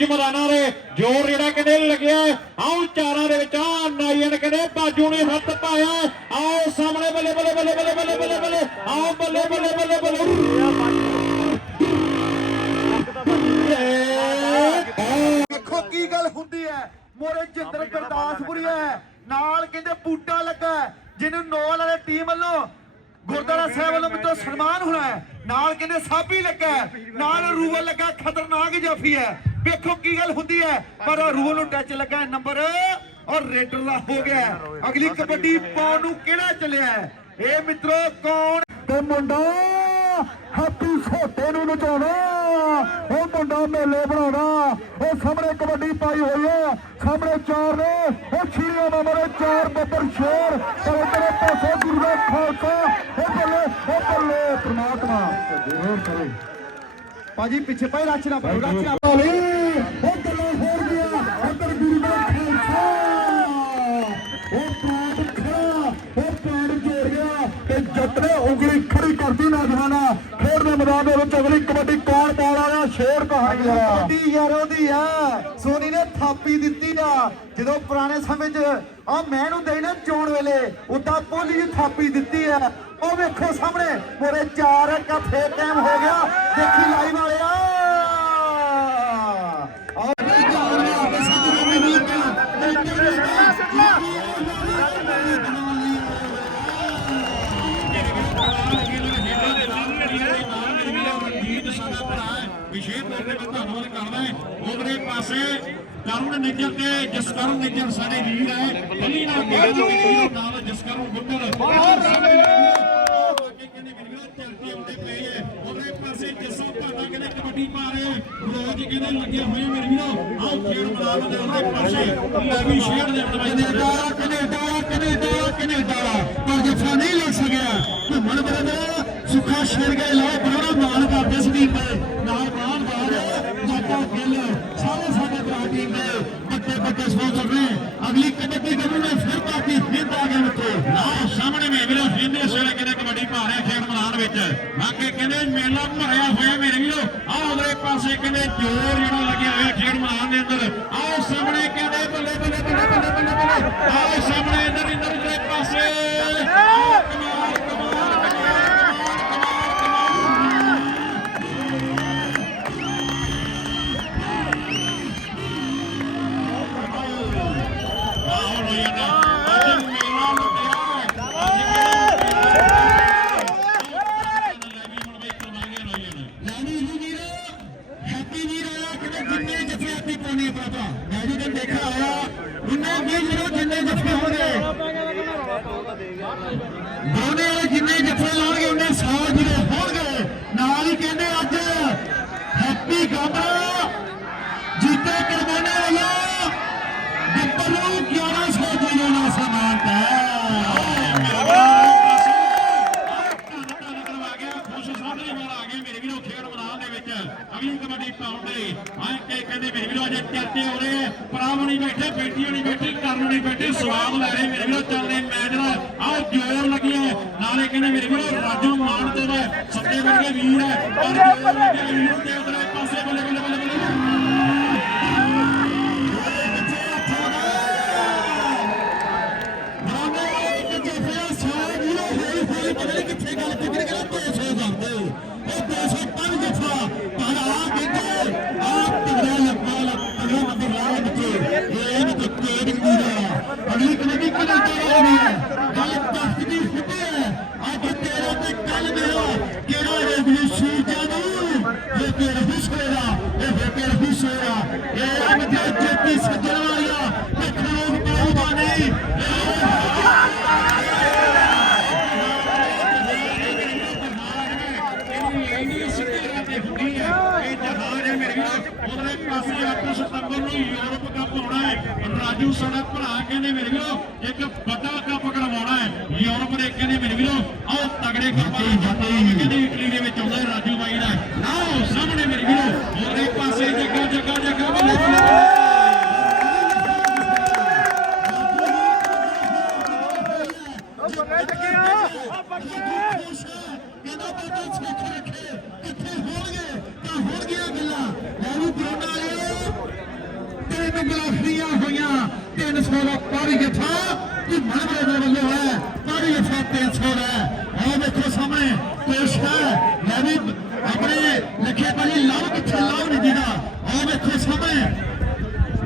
ਮੈਦਾਨਾਂ ਦੇ ਜੋਰ ਜਿਹੜਾ ਕਹਿੰਦੇ ਲੱਗਿਆ ਆਓ ਚਾਰਾਂ ਦੇ ਵਿੱਚ ਆ ਨਾਈਨ ਕਹਿੰਦੇ ਬਾਜੂ ਨੇ ਹੱਥ ਪਾਇਆ ਆਓ ਸਾਹਮਣੇ ਬੱਲੇ ਬੱਲੇ ਬੱਲੇ ਬੱਲੇ ਬੱਲੇ ਬੱਲੇ ਬੱਲੇ ਆਓ ਬੱਲੇ ਬੱਲੇ ਬੱਲੇ ਬੱਲੇ। ਦੇਖੋ ਕੀ ਗੱਲ ਹੁੰਦੀ ਹੈ। ਮੋਰੇ ਜਿੰਦਰ ਗੁਰਦਾਸਪੁਰੀ ਹੈ। ਨਾਲ ਕਹਿੰਦੇ ਬੂਟਾ ਲੱਗਾ ਜਿਹਨੂੰ ਨੌਲ ਵਾਲੇ ਟੀਮ ਵੱਲੋਂ ਗੁਰਦੁਆਰਾ ਸਾਹਿਬ ਵੱਲੋਂ ਮਿੱਤਰੋ ਸਨਮਾਨ ਹੋਣਾ ਹੈ। ਨਾਲ ਕਹਿੰਦੇ ਸਾਬੀ ਲੱਗਾ ਨਾਲ ਰੂਵਲ ਲੱਗਾ ਖਤਰਨਾਕ ਜਾਫੀ ਹੈ। ਵੇਖੋ ਕੀ ਗੱਲ ਹੁੰਦੀ ਹੈ। ਪਰ ਰੂਵਲ ਨੂੰ ਟੱਚ ਲੱਗਾ ਨੰਬਰ ਔਰ ਰੇਡਰ ਦਾ ਹੋ ਗਿਆ ਅਗਲੀ ਕਬੱਡੀ ਪਾਉਣ ਨੂੰ ਕਿਹੜਾ ਚੱਲਿਆ ਇਹ ਮਿੱਤਰੋ ਕੌਣ? ਤੇ ਮੁੰਡਾ ਹੈਪੀ ਛੋਟੇ ਨੂੰ ਨਚਾਉਣਾ ਉਹ ਮੁੰਡਾ ਮੇਲੇ ਬਣਾਉਣਾ ਉਹ ਸਾਹਮਣੇ ਕਬੱਡੀ ਪਾਈ ਹੋਈ ਹੈ। ਸਾਹਮਣੇ ਚਾਰ ਨੇ। ਉਹ ਛੀਰੀਆਂ ਦਾ ਮਰੇ ਚਾਰ ਬੱਬਰ ਸ਼ੇਰ। ਪਰ ਇਧਰੇ ਪਾਸੇ ਗੁਰੂ ਦਾ ਖਾਲਸਾ। ਉਹ ਬੱਲੇ ਉਹ ਬੱਲੇ ਪ੍ਰਮਾਤਮਾ। ਜ਼ਰੂਰ ਕਰੇ। ਭਾਜੀ, ਪਿੱਛੇ ਪਾਈ ਰਚਨਾ ਰਚਨਾ ਮੈਦਾਨ ਦੇ ਵਿੱਚ ਅਗਲੀ ਕਬੱਡੀ ਕੌਣ ਪਾਉਣ ਵਾਲਾ? ਸ਼ੇਰ ਕਹਾਣੀ ਆ ਕਬੱਡੀ ਯਾਰੋ ਦੀ ਆ। ਸੋਨੀ ਨੇ ਥਾਪੀ ਦਿੱਤੀ ਆ। ਜਦੋਂ ਪੁਰਾਣੇ ਸਮੇਂ 'ਚ ਆ ਮੈਂ ਨੂੰ ਦੇਈ ਨਾ ਚੋਣ ਵੇਲੇ, ਉਦਾਂ ਪੋਲੀ ਜੀ ਥਾਪੀ ਦਿੱਤੀ ਆ। ਉਹ ਵੇਖੋ ਸਾਹਮਣੇ, ਮੋਰੇ ਚਾਰ ਇੱਕ, ਫੇਰ ਟਾਈਮ ਹੋ ਗਿਆ। ਦੇਖੀ ਲਾਈਵ ਵਾਲਿਆ। ਵਿਸ਼ੇਸ਼ ਤੌਰ ਤੇ ਮੈਂ ਧੰਨਵਾਦ ਕਰਦਾ ਹੈ। ਉਹਦੇ ਪਾਸੇ ਕਰੁਣ ਨਿੱਜਰ ਤੇ ਜਸਕਰਨ ਨਿੱਜਰ ਸਾਡੇ ਵੀਰ ਹੈ। ਬੱਲੀ ਨਾਲ ਗਿਆ ਜੀ ਨਾਲ ਜਸਕਰਨ ਗੁੱਟਰ ਕਬੱਡੀ ਪਾ ਰਹੇ ਰੋਜ਼ ਕਹਿੰਦੇ ਲੱਗੇ ਹੋਏ ਮੇਰੇ ਵੀਰੋ ਆਓ ਖੇਡ ਮੈਦਾਨ ਦੇ ਉਹਦੇ ਪਾਸੇ। ਲਵੀ ਸ਼ੇਰ ਦੇ ਕੈਨੇਡਾ ਕੈਨੇਡਾ ਕੈਨੇਡਾ ਕੈਨੇਡਾ। ਪਰ ਜੱਫਾ ਨਹੀਂ ਲੱਗ ਸਕਿਆ। ਘੁੰਮਣ ਬਰਦਾ ਸੁੱਖਾ ਸ਼ੇਰ ਗਏ ਲਾ ਬੜਾ ਮਾਣ ਕਰਦੇ ਸੰਦੀਪ ਨਾਲ ਬਾਹਰ ਬਾਹਰ ਜਾਟਾ ਗਿੱਲ ਸਾਰੇ ਸਾਡੇ ਭਰਾ ਟੀਮ ਦੇ ਵੱਡੇ ਵੱਡੇ ਸਪਾਂਸਰ ਨੇ ਅਗਲੀ ਕਬੱਡੀ ਗੱਭਰੂ ਨੇ ਫਿਰ ਬਾਕੀ ਫਿਰ ਆ ਗਏ ਮਿੱਤਰੋ ਆਹ ਸਾਹਮਣੇ ਮੇਰੇ ਵੀਰੋ ਜਿੰਨੇ ਸਵੇਲੇ ਕਹਿੰਦੇ ਕਬੱਡੀ ਪਾ ਰਹੇ ਖੇਡ ਮੈਦਾਨ ਵਿੱਚ ਬਾਕੀ ਕਹਿੰਦੇ ਭਰਿਆ ਹੋਇਆ ਮੇਰੇ ਵੀਰੋ। ਆਹ ਉਹਦੇ ਪਾਸੇ ਕਹਿੰਦੇ ਜੋਰ ਜਿਹੜਾ ਲੱਗਿਆ ਹੋਇਆ ਖੇਡ ਮੈਦਾਨ ਦੇ ਅੰਦਰ। ਆਹ ਸਾਹਮਣੇ ਕਹਿੰਦੇ ਬੱਲੇ ਬੱਲੇ ਬੱਲੇ ਬੱਲੇ ਬੱਲੇ ਆਹ ਸਾਹਮਣੇ ਇੰਦਰ ਇੰਦਰ ਦੇ ਪਾਸੇ। ਆਪੀ ਪਾਉਣੀ ਮੈਂ ਜੀ ਨੇ ਦੇਖਿਆ ਆਇਆ ਉਹਨੇ ਵੀ ਜਦੋਂ ਜਿੰਨੇ ਜੱਫੇ ਹੋਣਗੇ ਦੋਨੇ ਵਾਲੇ ਜਿੰਨੇ ਜੱਫੇ ਲਾਉਣਗੇ, ਉਹਨੇ 100 ਅਗਲੀ ਕਬੱਡੀ ਪਾਉਣ ਦੇ ਆਏ ਕੇ ਕਹਿੰਦੇ ਮੇਰੇ ਵੀਰੋ ਅਜੇ ਚਰਚੇ ਹੋ ਰਹੇ ਆ। ਨਹੀਂ ਬੈਠੇ, ਬੇਟੀਆਂ ਨਹੀਂ ਬੈਠੀ, ਕਰਨ ਨਹੀਂ ਬੈਠੇ ਸਵਾਦ ਲੈ ਰਹੇ, ਮੇਰੇ ਵੀਰੋ ਚੱਲਦੇ ਮੈਚ ਦਾ। ਆਹ ਜੋਰ ਲੱਗਿਆ। ਹੈ। ਨਾਲੇ ਕਹਿੰਦੇ ਮੇਰੇ ਵੀਰੋ ਰਾਜੂ ਮਾਨ ਤੇ ਵਾ ਸੱਤੇ ਵਰਗੇ ਵੀਰ ਹੈ। ਔਰ ਜੋਰ ਲੱਗਿਆ, ਵੀਰ ਦੇ ਉਧਰੇ ਪਾਸੇ ਬੱਲੇ ਬੱਲੇ ਬੱਲੇ ਬੱਲੇ ਰਾਜੂ ਸਾਡਾ ਭਰਾ ਕਹਿੰਦੇ ਮੇਰੇ ਵੀਰੋ ਇੱਕ ਵੱਡਾ ਕੱਪ ਕਰਵਾਉਣਾ ਹੈ। ਯੂਰਪ ਦੇ ਕਹਿੰਦੇ ਮੇਰੇ ਵੀਰੋ ਆਓ ਤਗੜੇ ਜੱਤੇ ਕਹਿੰਦੇ ਇਟਲੀ ਦੇ ਵਿੱਚ ਆਉਂਦਾ ਹੈ ਰਾਜੂ ਬਾਈ ਦਾ। ਆਓ ਸਾਹਮਣੇ ਮੇਰੇ ਵੀਰੋ ਉਹਦੇ ਪਾਸੇ ਜੱਗਾ ਜੱਗਾ ਜੱਗਾ ਬੱਲੇ ਬੱਲੇ ਕਹਿੰਦਾ ਬਾਬਾ ਸੁੱਖ ਰੱਖੇ ਕਿੱਥੇ ਹੋਣਗੇ? ਤਾਂ ਹੋਣਗੀਆਂ ਗੱਲਾਂ ਲੈ ਵੀ ਪਿੰਡ ਵਾਲਿਓ ਗਲਾਫੀਆਂ ਹੋਈਆਂ 300 ਦਾ ਪਰ ਜਥਾ ਘੁੰਮਣ ਵਾਲੇ ਦੇ ਵੱਲੋਂ ਹੈ ਪਰ ਜਥਾ 300 ਦਾ ਹੈ। ਆਹ ਵੇਖੋ ਸਾਹਮਣੇ ਪੇਸ਼ ਹੈ ਮੈਂ ਵੀ ਆਪਣੇ ਲਿਖੇ ਭਾਜੀ ਲਵ ਕਿੱਥੇ ਲਵ ਨਹੀਂ ਦੀਦਾ ਆਹ ਵੇਖੋ ਸਾਹਮਣੇ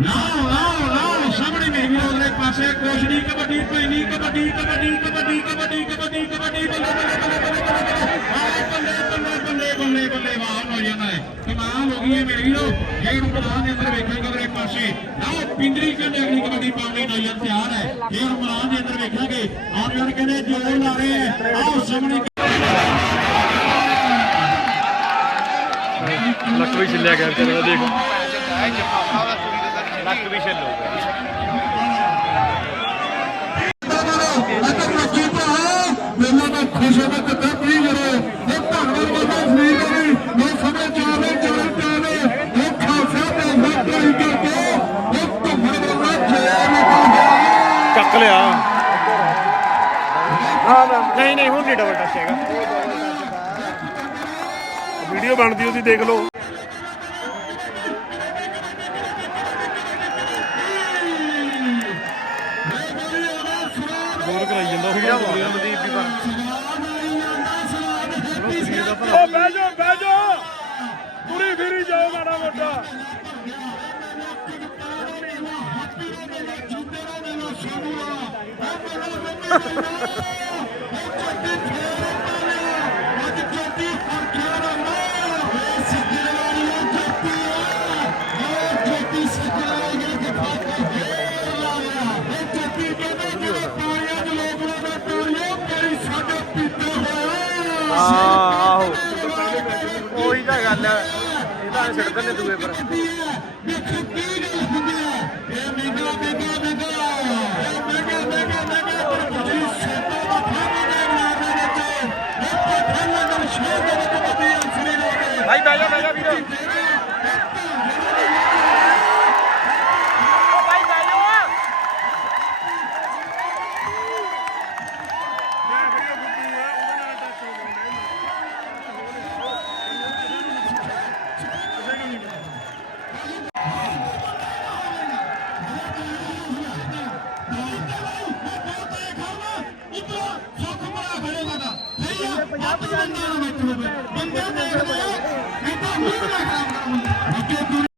ਲਾਓ ਲਾਓ ਲਾਓ ਸਾਹਮਣੇ ਮੇਰੇ ਵੀਰੋ ਅਗਲੇ ਪਾਸੇ ਕੁਛ ਨਹੀਂ ਕਬੱਡੀ ਪੈਣੀ ਕਬੱਡੀ ਕਬੱਡੀ ਕਬੱਡੀ ਕਬੱਡੀ ਕਬੱਡੀ ਕਬੱਡੀ ਬੱਲੇ ਬੱਲੇ ਬੱਲੇ ਬੱਲੇ ਬੱਲੇ ਕਮਾਲ ਹੋ ਹੈ ਮੇਰੇ ਵੀਰੋ। ਖੇਡ ਮੈਦਾਨ ਦੇ ਅੰਦਰ ਵੇਖਾਂਗੇ ਅਗਲੇ ਪਾਸੇ। ਲਾਓ ਪਿੰਦਰੀ ਕਹਿੰਦੇ ਅਗਲੀ ਕਬੱਡੀ ਪਾਉਣ ਲਈ ਨੌਜਵਾਨ ਤਿਆਰ ਹੈ। ਖੇਡ ਮੈਦਾਨ ਦੇ ਅੰਦਰ ਵੇਖਾਂਗੇ ਨੌਜਵਾਨ ਕਹਿੰਦੇ ਜੋਰ ਲਾ ਰਹੇ ਹੈ। ਆਓ ਸਾਹਮਣੇ ਲੱਕ ਵੀ ਛਿੱਲਿਆ ਗਿਆ ਵਿਚਾਰੇ ਦਾ ਦੇਖ। ਲੱਕ ਵੀ ਛਿੱਲ ਹੋ ਗਿਆ। ਮੇਲਾ ਦਾ ਖੁਸ਼ ਹੋ ਕੇ ਤੇ ਪਲੀ ਕਰੋ ਨਹੀਂ ਨਹੀਂ ਹੁਣ ਨਹੀਂ ਡਬਲ ਟੱਚ ਹੈਗਾ। ਵੀਡੀਓ ਬਣਦੀ ਉਹਦੀ ਦੇਖ ਲਓ। ਦੂਰ ਕਰਾਈ ਜਾਂਦਾ ਉਹ ਮਨਦੀਪ ਵੀ ਉਹ ਬਹਿ ਜਾ ਬਹਿ ਜਾ ਤੁਰੀ ਫਿਰੀ ਜਾਓ ਮਾੜਾ ਮੋਟਾ। ਆਹੋ। ਉਹੀ ਤਾਂ ਗੱਲ ਹੈ। ਇਹ ਤਾਂ ਛੱਡ ਦਿੰਦੇ ਦੂਏ ਪਰ। ਬੰਦੇ ਦੇਖਦੇ ਆ ਇਹ ਤਾਂ ਮੂੰਹ ਨਾ ਖਰਾਬ ਕਰ